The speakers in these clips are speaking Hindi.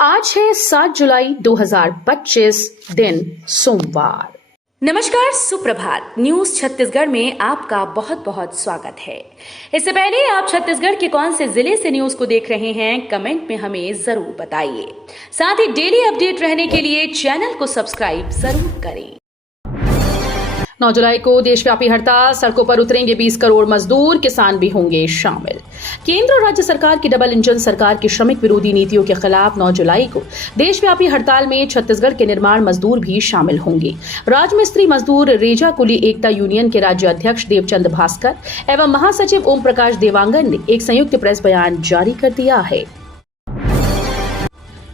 आज है 7 जुलाई 2025 दिन सोमवार। नमस्कार, सुप्रभात। न्यूज छत्तीसगढ़ में आपका बहुत बहुत स्वागत है। इससे पहले आप छत्तीसगढ़ के कौन से जिले से न्यूज को देख रहे हैं, कमेंट में हमें जरूर बताइए। साथ ही डेली अपडेट रहने के लिए चैनल को सब्सक्राइब जरूर करें। 9 जुलाई को देशव्यापी हड़ताल, सड़कों पर उतरेंगे 20 करोड़ मजदूर, किसान भी होंगे शामिल। केंद्र और राज्य सरकार की डबल इंजन सरकार की श्रमिक विरोधी नीतियों के खिलाफ 9 जुलाई को देशव्यापी हड़ताल में छत्तीसगढ़ के निर्माण मजदूर भी शामिल होंगे। राजमिस्त्री मजदूर रेजा कुली एकता यूनियन के राज्य अध्यक्ष देवचंद भास्कर एवं महासचिव ओम प्रकाश देवांगन ने एक संयुक्त प्रेस बयान जारी कर दिया है।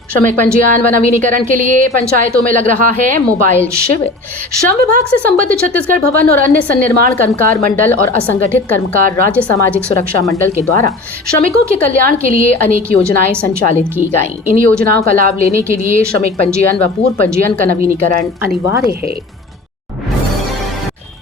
श्रमिक पंजीयन व नवीनीकरण के लिए पंचायतों में लग रहा है मोबाइल शिविर। श्रम विभाग से संबद्ध छत्तीसगढ़ भवन और अन्य सन्निर्माण कर्मकार मंडल और असंगठित कर्मकार राज्य सामाजिक सुरक्षा मंडल के द्वारा श्रमिकों के कल्याण के लिए अनेक योजनाएं संचालित की गईं। इन योजनाओं का लाभ लेने के लिए श्रमिक पंजीयन व पूर्व पंजीयन का नवीनीकरण अनिवार्य है।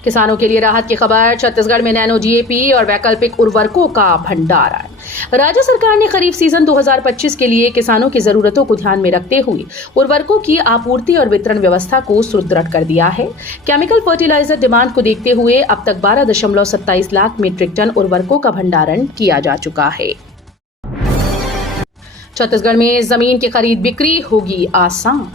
किसानों के लिए राहत की खबर, छत्तीसगढ़ में नैनो डीएपी और वैकल्पिक उर्वरकों का भंडारण। राज्य सरकार ने खरीफ सीजन 2025 के लिए किसानों की जरूरतों को ध्यान में रखते हुए उर्वरकों की आपूर्ति और वितरण व्यवस्था को सुदृढ़ कर दिया है। केमिकल फर्टिलाइजर डिमांड को देखते हुए अब तक 12.27 लाख मीट्रिक टन उर्वरकों का भंडारण किया जा चुका है। छत्तीसगढ़ में जमीन की खरीद बिक्री होगी आसान।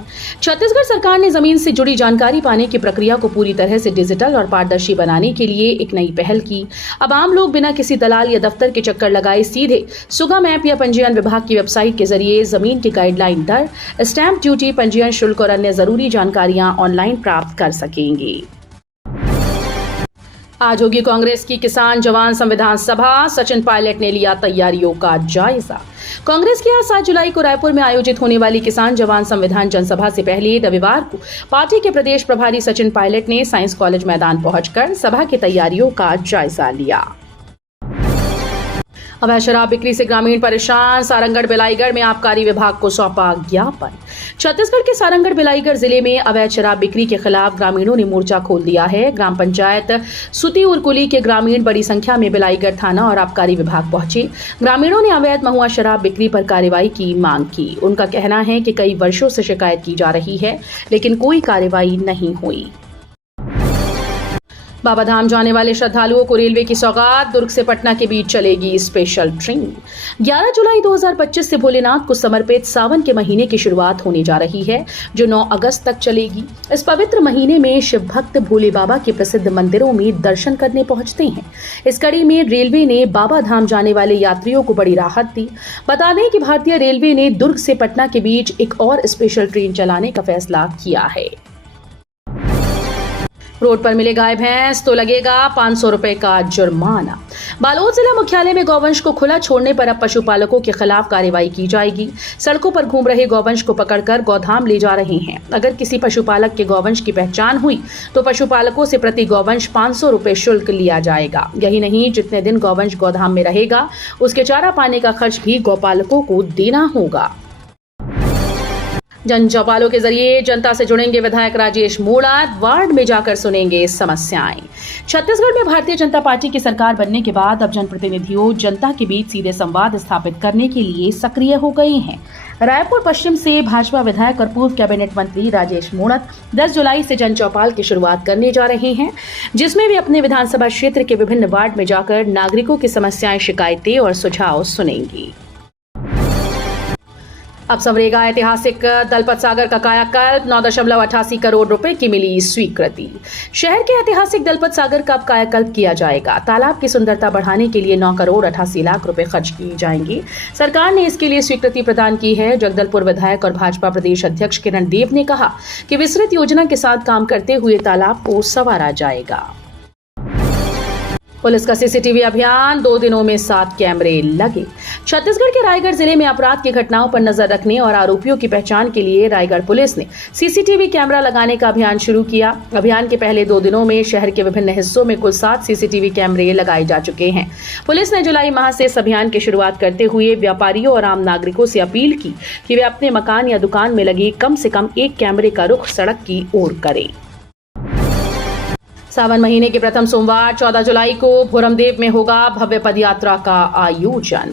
छत्तीसगढ़ सरकार ने जमीन से जुड़ी जानकारी पाने की प्रक्रिया को पूरी तरह से डिजिटल और पारदर्शी बनाने के लिए एक नई पहल की। अब आम लोग बिना किसी दलाल या दफ्तर के चक्कर लगाए सीधे सुगम ऐप या पंजीयन विभाग की वेबसाइट के जरिए जमीन की गाइडलाइन दर, स्टैंप ड्यूटी, पंजीयन शुल्क और अन्य जरूरी जानकारियां ऑनलाइन प्राप्त कर सकेंगे। आज होगी कांग्रेस की किसान जवान संविधान सभा, सचिन पायलट ने लिया तैयारियों का जायजा। कांग्रेस की आज 7 जुलाई को रायपुर में आयोजित होने वाली किसान जवान संविधान जनसभा से पहले रविवार को पार्टी के प्रदेश प्रभारी सचिन पायलट ने साइंस कॉलेज मैदान पहुंचकर सभा की तैयारियों का जायजा लिया। अवैध शराब बिक्री से ग्रामीण परेशान, सारंगढ़ बिलाईगढ़ में आबकारी विभाग को सौंपा ज्ञापन। छत्तीसगढ़ के सारंगढ़ बिलाईगढ़ जिले में अवैध शराब बिक्री के खिलाफ ग्रामीणों ने मोर्चा खोल दिया है। ग्राम पंचायत सुती उरकुली के ग्रामीण बड़ी संख्या में बिलाईगढ़ थाना और आबकारी विभाग पहुंचे। ग्रामीणों ने अवैध महुआ शराब बिक्री पर कार्रवाई की मांग की। उनका कहना है कि कई वर्षों से शिकायत की जा रही है, लेकिन कोई कार्रवाई नहीं हुई। बाबाधाम जाने वाले श्रद्धालुओं को रेलवे की सौगात, दुर्ग से पटना के बीच चलेगी स्पेशल ट्रेन। 11 जुलाई 2025 से भोलेनाथ को समर्पित सावन के महीने की शुरुआत होने जा रही है, जो 9 अगस्त तक चलेगी। इस पवित्र महीने में शिव भक्त भोले बाबा के प्रसिद्ध मंदिरों में दर्शन करने पहुंचते हैं। इस कड़ी में रेलवे ने बाबाधाम जाने वाले यात्रियों को बड़ी राहत दी। बता दें कि भारतीय रेलवे ने दुर्ग से पटना के बीच एक और स्पेशल ट्रेन चलाने का फैसला किया है। रोड पर मिले गाय भैंस तो लगेगा 500 रुपए का जुर्माना। बालोद जिला मुख्यालय में गौवंश को खुला छोड़ने पर अब पशुपालकों के खिलाफ कार्रवाई की जाएगी। सड़कों पर घूम रहे गौवंश को पकड़कर गौधाम ले जा रहे हैं। अगर किसी पशुपालक के गौवंश की पहचान हुई तो पशुपालकों से प्रति गौवंश 500 रुपए शुल्क लिया जाएगा। यही नहीं, जितने दिन गौवंश गौधाम में रहेगा उसके चारा पाने का खर्च भी गौपालकों को देना होगा। जन चौपालों के जरिए जनता से जुड़ेंगे विधायक राजेश मूणत, वार्ड में जाकर सुनेंगे समस्याएं। छत्तीसगढ़ में भारतीय जनता पार्टी की सरकार बनने के बाद अब जनप्रतिनिधियों जनता के बीच सीधे संवाद स्थापित करने के लिए सक्रिय हो गए हैं। रायपुर पश्चिम से भाजपा विधायक और पूर्व कैबिनेट मंत्री राजेश मूणत 10 जुलाई से जन चौपाल की शुरुआत करने जा रहे हैं, जिसमें वे अपने विधानसभा क्षेत्र के विभिन्न वार्ड में जाकर नागरिकों की समस्याएं, शिकायतें और सुझाव सुनेंगी। अब संवरेगा ऐतिहासिक दलपत सागर का कायाकल्प, 9.88 करोड़ रुपए की मिली स्वीकृति। शहर के ऐतिहासिक दलपत सागर का अब कायाकल्प किया जाएगा। तालाब की सुंदरता बढ़ाने के लिए 9 करोड़ 88 लाख रुपए खर्च किए जाएंगे। सरकार ने इसके लिए स्वीकृति प्रदान की है। जगदलपुर विधायक और भाजपा प्रदेश अध्यक्ष किरण देव ने कहा कि विस्तृत योजना के साथ काम करते हुए तालाब को संवारा जाएगा। पुलिस का सीसीटीवी अभियान, 2 दिनों में 7 कैमरे लगे। छत्तीसगढ़ के रायगढ़ जिले में अपराध की घटनाओं पर नजर रखने और आरोपियों की पहचान के लिए रायगढ़ पुलिस ने सीसीटीवी कैमरा लगाने का अभियान शुरू किया। अभियान के पहले 2 दिनों में शहर के विभिन्न हिस्सों में कुल 7 सीसीटीवी कैमरे लगाए जा चुके हैं। पुलिस ने जुलाई माह से इस अभियान की शुरुआत करते हुए व्यापारियों और आम नागरिकों से अपील की कि वे अपने मकान या दुकान में लगे कम से कम 1 कैमरे का रुख सड़क की ओर करें। सावन महीने के प्रथम सोमवार 14 जुलाई को भोरमदेव में होगा भव्य पदयात्रा का आयोजन।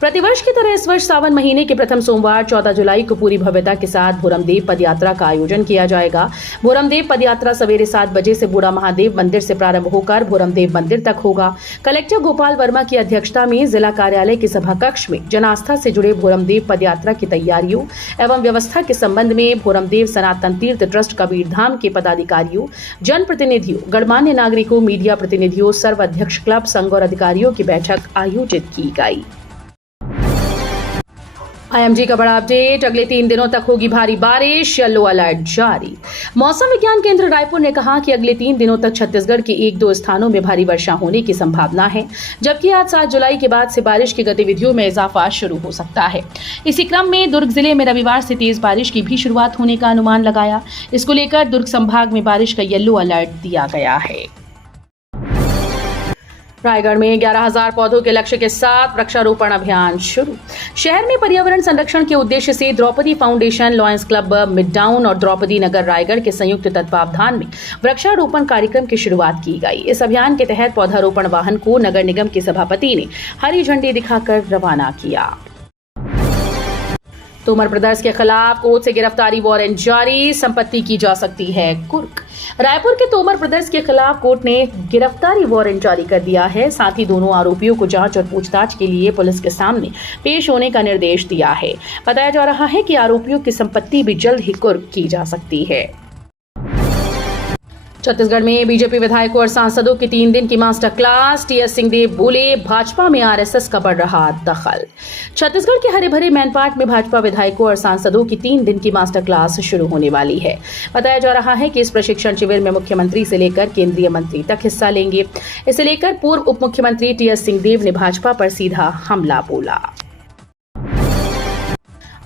प्रतिवर्ष की तरह इस वर्ष सावन महीने के प्रथम सोमवार 14 जुलाई को पूरी भव्यता के साथ भोरमदेव पदयात्रा का आयोजन किया जाएगा। भोरमदेव पदयात्रा सवेरे 7 बजे से बूढ़ा महादेव मंदिर से प्रारंभ होकर भोरमदेव मंदिर तक होगा। कलेक्टर गोपाल वर्मा की अध्यक्षता में जिला कार्यालय के सभा कक्ष में जनास्था से जुड़े भोरमदेव पदयात्रा की तैयारियों एवं व्यवस्था के संबंध में भोरमदेव सनातन तीर्थ ट्रस्ट कबीरधाम के पदाधिकारियों, जनप्रतिनिधियों, गणमान्य नागरिकों, मीडिया प्रतिनिधियों, सर्व अध्यक्ष क्लब, संघ और अधिकारियों की बैठक आयोजित की गई। आईएमडी का बड़ा अपडेट, अगले 3 दिनों तक होगी भारी बारिश, येलो अलर्ट जारी। मौसम विज्ञान केंद्र रायपुर ने कहा कि अगले 3 दिनों तक छत्तीसगढ़ के 1-2 स्थानों में भारी वर्षा होने की संभावना है, जबकि आज 7 जुलाई के बाद से बारिश की गतिविधियों में इजाफा शुरू हो सकता है। इसी क्रम में दुर्ग जिले में रविवार से तेज बारिश की भी शुरुआत होने का अनुमान लगाया। इसको लेकर दुर्ग संभाग में बारिश का येलो अलर्ट दिया गया है। रायगढ़ में 11,000 पौधों के लक्ष्य के साथ वृक्षारोपण अभियान शुरू। शहर में पर्यावरण संरक्षण के उद्देश्य से Draupadi Foundation, Lions Club Midtown और द्रौपदी नगर रायगढ़ के संयुक्त तत्वावधान में वृक्षारोपण कार्यक्रम की शुरुआत की गई। इस अभियान के तहत पौधारोपण वाहन को नगर निगम के सभापति ने हरी झंडी दिखाकर रवाना किया। तोमर ब्रदर्स के खिलाफ कोर्ट से गिरफ्तारी वारंट जारी, संपत्ति की जा सकती है कुर्क। रायपुर के तोमर ब्रदर्स के खिलाफ कोर्ट ने गिरफ्तारी वारंट जारी कर दिया है। साथ ही दोनों आरोपियों को जांच और पूछताछ के लिए पुलिस के सामने पेश होने का निर्देश दिया है। बताया जा रहा है कि आरोपियों की संपत्ति भी जल्द ही कुर्क की जा सकती है। छत्तीसगढ़ में बीजेपी विधायकों और सांसदों की 3 दिन की मास्टर क्लास। टीएस सिंहदेव बोले, भाजपा में आरएसएस का बढ़ रहा दखल। छत्तीसगढ़ के हरे भरे मैनपाट में भाजपा विधायकों और सांसदों की 3 दिन की मास्टर क्लास शुरू होने वाली है। बताया जा रहा है कि इस प्रशिक्षण शिविर में मुख्यमंत्री से लेकर केंद्रीय मंत्री तक हिस्सा लेंगे। इसे लेकर पूर्व उप मुख्यमंत्री टीएस सिंहदेव ने भाजपा पर सीधा हमला बोला।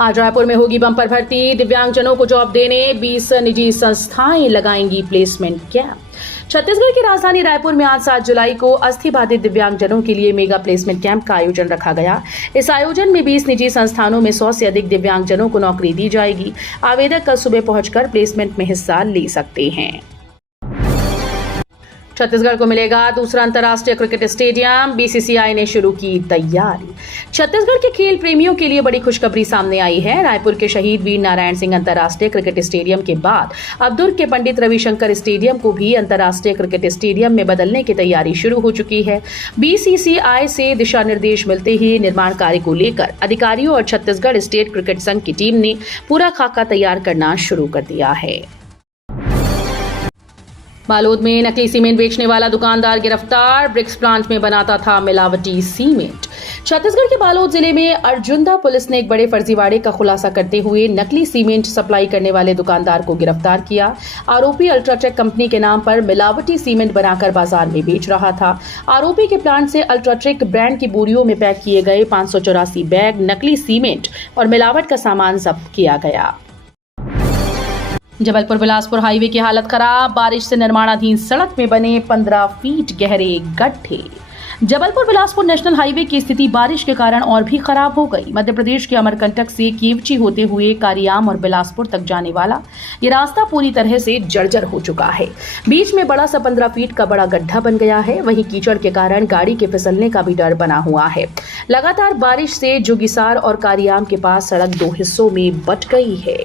आज रायपुर में होगी बंपर भर्ती, दिव्यांगजनों को जॉब देने 20 निजी संस्थाएं लगाएंगी प्लेसमेंट कैंप। छत्तीसगढ़ की राजधानी रायपुर में आज 7 जुलाई को अस्थि बाधित दिव्यांगजनों के लिए मेगा प्लेसमेंट कैंप का आयोजन रखा गया। इस आयोजन में 20 निजी संस्थानों में 100 से अधिक दिव्यांगजनों को नौकरी दी जाएगी। आवेदक कल सुबह पहुंचकर प्लेसमेंट में हिस्सा ले सकते हैं। छत्तीसगढ़ को मिलेगा दूसरा अंतर्राष्ट्रीय क्रिकेट स्टेडियम, बीसीसीआई ने शुरू की तैयारी। छत्तीसगढ़ के खेल प्रेमियों के लिए बड़ी खुशखबरी सामने आई है। रायपुर के शहीद वीर नारायण सिंह अंतर्राष्ट्रीय क्रिकेट स्टेडियम के बाद अब दुर्ग के पंडित रविशंकर स्टेडियम को भी अंतर्राष्ट्रीय क्रिकेट स्टेडियम में बदलने की तैयारी शुरू हो चुकी है। बीसीसीआई से दिशा निर्देश मिलते ही निर्माण कार्य को लेकर अधिकारियों और छत्तीसगढ़ स्टेट क्रिकेट संघ की टीम ने पूरा खाका तैयार करना शुरू कर दिया है। बालोद में नकली सीमेंट बेचने वाला दुकानदार गिरफ्तार, ब्रिक्स प्लांट में बनाता था मिलावटी सीमेंट। छत्तीसगढ़ के बालोद जिले में अर्जुंदा पुलिस ने एक बड़े फर्जीवाड़े का खुलासा करते हुए नकली सीमेंट सप्लाई करने वाले दुकानदार को गिरफ्तार किया। आरोपी अल्ट्राटेक कंपनी के नाम पर मिलावटी सीमेंट बनाकर बाजार में बेच रहा था। आरोपी के प्लांट से अल्ट्राटेक ब्रांड की बोरियों में पैक किए गए 584 बैग नकली सीमेंट और मिलावट का सामान जब्त किया गया। जबलपुर बिलासपुर हाईवे की हालत खराब, बारिश से निर्माणाधीन सड़क में बने 15 फीट गहरे गड्ढे। जबलपुर बिलासपुर नेशनल हाईवे की स्थिति बारिश के कारण और भी खराब हो गई। मध्य प्रदेश के अमरकंटक से केवची होते हुए कारियाम और बिलासपुर तक जाने वाला ये रास्ता पूरी तरह से जर्जर हो चुका है। बीच में बड़ा सा 15 फीट का बड़ा गड्ढा बन गया है। वहीं कीचड़ के कारण गाड़ी के फिसलने का भी डर बना हुआ है। लगातार बारिश से जोगिसार और कारियाम के पास सड़क 2 हिस्सों में बंट गई है।